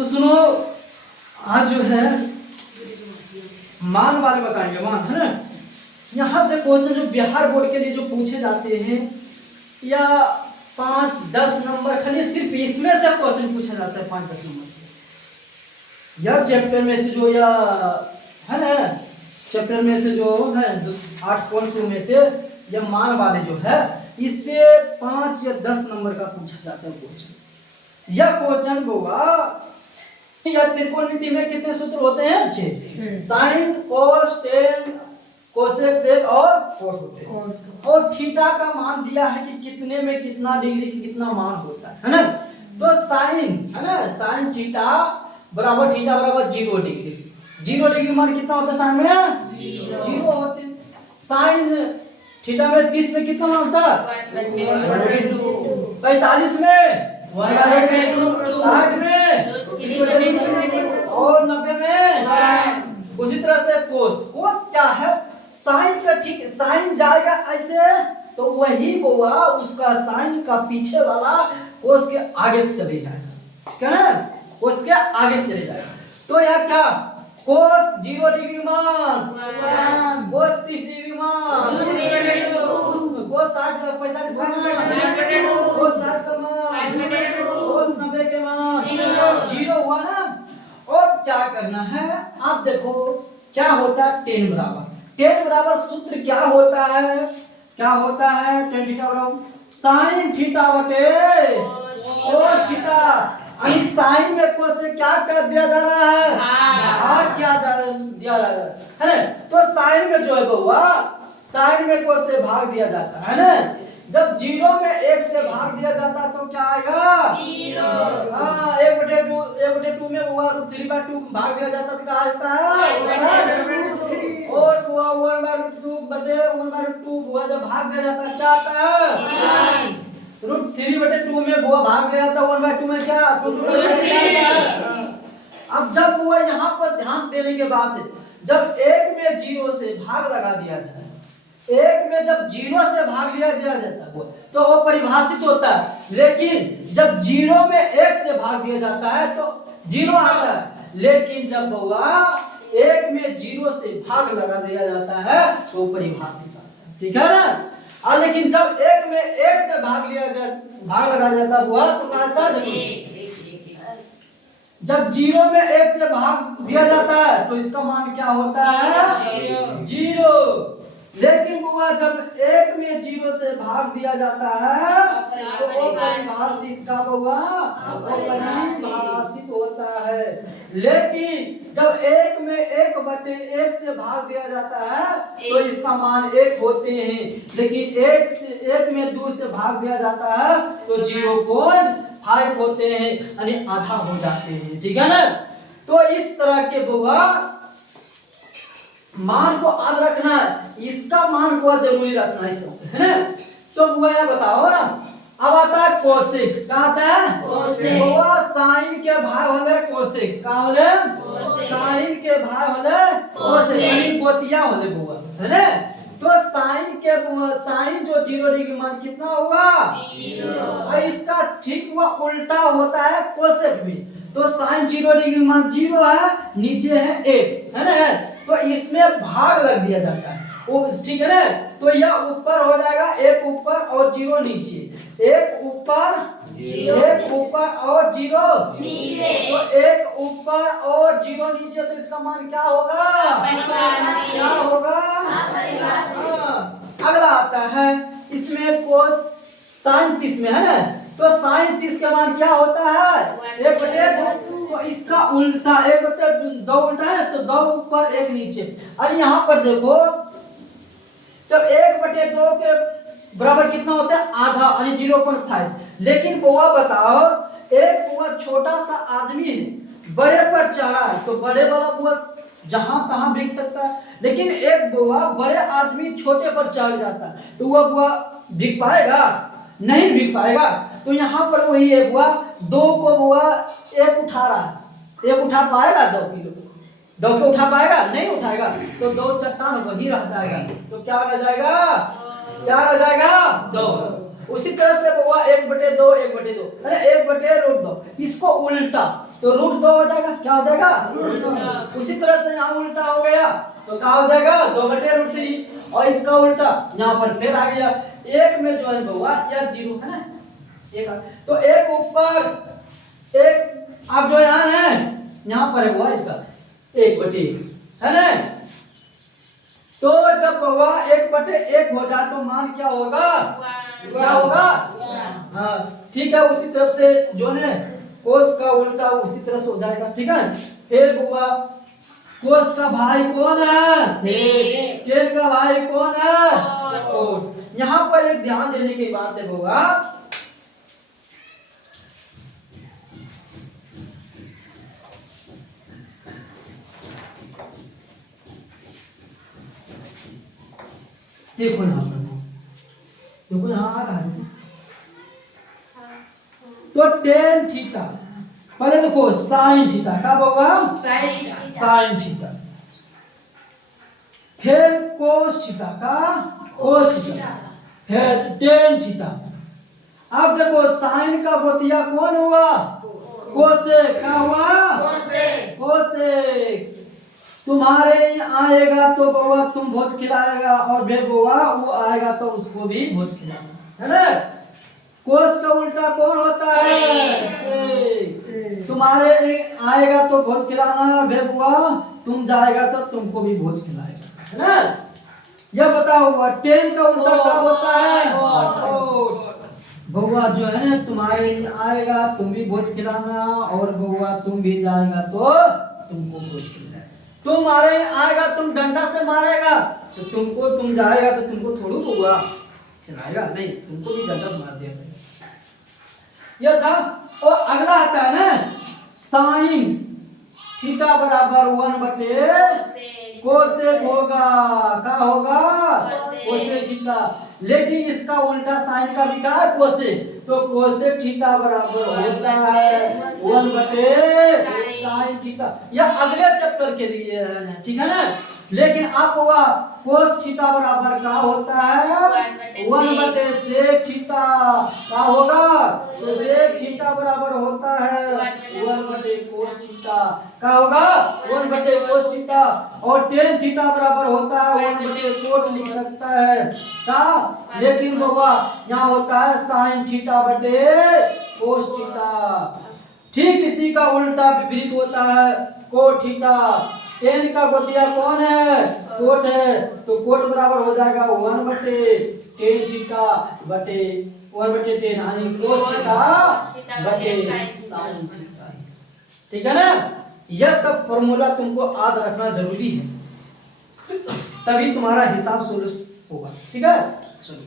तो सुनो, आज जो है मान वाले बताएंगे, मान है ना। यहाँ से क्वेश्चन जो बिहार बोर्ड के लिए जो पूछे जाते हैं या 5-10 नंबर, खाली सिर्फ इसमें से क्वेश्चन पूछा जाता है 5-10 नंबर या चैप्टर में से जो, या है ना, चैप्टर में से जो है 8.2 में से या मान वाले जो है, इससे 5 या 10 नंबर का पूछा जाता है क्वेश्चन। यह क्वेश्चन होगा या त्रिकोणमिति में कितने सूत्र होते हैं? 6। साइन, कोस, टेन, कोसेक, सेक और कोस होते हैं। और थीटा का मान दिया है कि कितने में कितना डिग्री कितना मान होता है ना। तो साइन है ना, साइन थीटा बराबर 0 डिग्री। 0 डिग्री मान कितना होता है साइन में? 0 होते हैं। साइन थीटा में 30 में कितना मान होता है? 45 में 60 में और 90 में। उसी तरह से कोस, कोस क्या है? साइन का, ठीक, साइन जाएगा ऐसे तो वही होगा उसका साइन का पीछे वाला कोस के आगे से चले जाएगा, क्या ना, कोस के आगे चले जाएगा। तो यह क्या, कोस 0 डिग्री मान, कोस 30 डिग्री मान, कोस 60 का 45 का मान, कोस 60 का मान, कोस 90 के मान 0 हुआ ना। और क्या करना है आप देखो, क्या होता है टेन बराबर, टेन बराबर सूत्र क्या होता है? क्या होता है? टेन थीटा बराबर साइन थीटा बटे कोस थीटा। यानी साइन में कोस से क्या कर दिया जा रहा है? भाग क्या दिया जा रहा है ना। तो साइन में जो है बउआ, साइन में कोस से भाग दिया जाता है ना। जब 0 में 1 से भाग दिया जाता तो क्या आएगा? 0। हाँ, 1/2 में हुआ √3/2 भाग दिया जाता तो क्या आता है? और हुआ 1/2 बटे 1/2 हुआ जब भाग दिया जाता क्या आता है? √3/2 में हुआ भाग दिया जाता 1/2 में क्या? अब जब वो यहाँ पर ध्यान देने के बाद, जब 1 में 0 से भाग लगा दिया जाए, 1 में जब 0 से भाग लिया जाता है तो वो परिभाषित होता है। लेकिन जब 0 में 1 से भाग दिया जाता है तो 0 आता है। लेकिन जब बउआ 1 में 0 से भाग लगा दिया जाता है तो परिभाषित आता है, ठीक है ना। और लेकिन जब 1 में 1 से भाग लगा जाता हुआ तो क्या आता है? जब 0 में 1 से भाग दिया जाता है तो इसका मान क्या होता है? 0। लेकिन बुआ जब 1 में 0 से भाग दिया जाता है तो वो परिभाषित का बुआ परिभाषित होता है। लेकिन जब 1 में 1/1 से भाग दिया जाता है तो इसका मान 1 होते हैं। लेकिन 1 में 2 से भाग दिया जाता है तो 0.5 होते हैं, यानी आधा हो जाते हैं, ठीक है ना। तो इस तरह के बुआ मान को याद रखना है, इसका मान को जरूरी रखना है ना। तो बुआ यह बताओ ना, अब आता है कोसेक, क्या आता है? कोसेक। बुआ साइन के भाई होले कोसेक, क्या होले? साइन के भाई होले कोसेक, यानी गोतिया होले बुआ, है ना। तो साइन जो 0 डिग्री मान कितना होगा? 0। और इसका ठीक हुआ उल्टा होता है कोसेक में। तो साइन 0 डिग्री मान 0 है, नीचे है 1, है ना। तो इसमें भाग लग दिया जाता है वो, ठीक है ना। तो यह ऊपर हो जाएगा, 1 ऊपर और 0 नीचे, 1 ऊपर 1 ऊपर और 0 नीचे। तो 1 ऊपर और 0 नीचे, तो इसका मान क्या होगा? क्या होगा? अगला आता है इसमें कोस साइन 30 में, है ना। तो साइन 30 का मान क्या होता है? 1/2। तो इसका उल्टा 1/2 उल्टा है तो 2 ऊपर 1 नीचे। और यहाँ पर देखो, जब 1/2 के बराबर कितना होता है? आधा, यानी 0.5। लेकिन बुआ बताओ, एक बुआ छोटा सा आदमी है, बड़े पर चढ़ा है तो बड़े वाला बुआ जहां तहां बिक सकता है। लेकिन एक बुआ बड़े आदमी छोटे पर चढ़ जाता है तो वह बुआ बिक पाएगा? नहीं बिक पाएगा। तो यहाँ पर वही है बुआ, 2 को बुआ 1 उठा रहा है, 1 उठा पाएगा? 2 किलो 2 को उठा पाएगा? नहीं उठाएगा। तो 2 चट्टान वही रह जाएगा। तो क्या रह जाएगा? क्या रह जाएगा? 2। उसी तरह से बुआ 1/2 1/2, अरे 1/√2। इसको उल्टा तो रूट 2 हो जाएगा। क्या हो जाएगा? रूट 2। उसी तरह से यहाँ उल्टा हो गया तो क्या हो जाएगा? 2/√3। और इसका उल्टा यहाँ पर फिर आ गया। एक में जो है हुआ यह 0 है ना, एक तो एक ऊपर एक, अब जो यहाँ है यहाँ पर हुआ इसका 1/1 है ना। तो जब हुआ 1/1 हो जाए तो मान क्या होगा? क्या होगा? हाँ ठीक है। उसी तरफ से जो है कोस का उल्टा उसी तरह से हो जाएगा। ठीक है। फिर हुआ कोस का भाई कौन है? सेक। टेन का भाई कौन है? कोट। यहाँ पर एक ध्यान देने की बात है होगा, देखो यहाँ पर, देखो यहाँ आ रहा है तो टेन थीटा, पहले देखो साइन थीटा, क्या होगा? Sine theta. फिर कोस थीटा का कोस थीटा, फिर टेन थीटा। अब देखो साइन का गोतिया कौन हुआ? कोसेक। क्या हुआ? कोसेक। तुम्हारे आएगा तो बउआ तुम भोज खिलाएगा, और फिर बउआ वो आएगा तो उसको भी भोज खिलाएगा, है ना। कोस का उल्टा कौन होता है? सेक। तुम्हारे आएगा तो भोज खिलाना, फिर बउआ तुम जाएगा तो तुमको भी भोज खिलाएगा, है ना। यह बता हुआ टेन का उल्टा क्या होता है? कोट। बउआ जो है ना तुम्हारे आएगा तुम भी भोज खिलाना, और बउआ तुम भी जाएगा तो तुमको भोज खिलाएगा। तुम्हारे आएगा तुम डंडा से मारेगा तो तुमको, तुम जाएगा तो तुमको थोड़ा बउआ खिलाएगा नहीं, तुमको भी डंडा मार दिया। यह था। और अगला आता है ना साइन थीटा बराबर 1/कोसेक होगा। क्या होगा? Cosec theta. लेकिन इसका उल्टा साइन का भी क्या है? कोसेक। तो कोसेक थीटा बराबर होता है 1/साइन थीटा। यह अगले चैप्टर के लिए है, ठीक है ना। लेकिन अब हुआ कोस थीटा बराबर क्या होता है? 1/सेक थीटा। क्या होगा? तो सेक थीटा बराबर होता है 1/कोस थीटा। क्या होगा? 1/कोस थीटा। और टेन थीटा बराबर होता है 1/कोट, लिख सकता है क्या। लेकिन बाबा यहाँ होता है साइन थीटा बटे कोस थीटा। ठीक इसी का उल्टा विपरीत होता है कोट थीटा। टेन का गोतिया कौन है? कोट है। तो कोट बराबर हो जाएगा 1/टेन थीटा बटे 1/10, यानी कोस थीटा बटे साइन थीटा। ठीक है ना। यह सब फॉर्मूला तुमको याद रखना जरूरी है, तभी तुम्हारा हिसाब सोल्व होगा। ठीक है। चलो।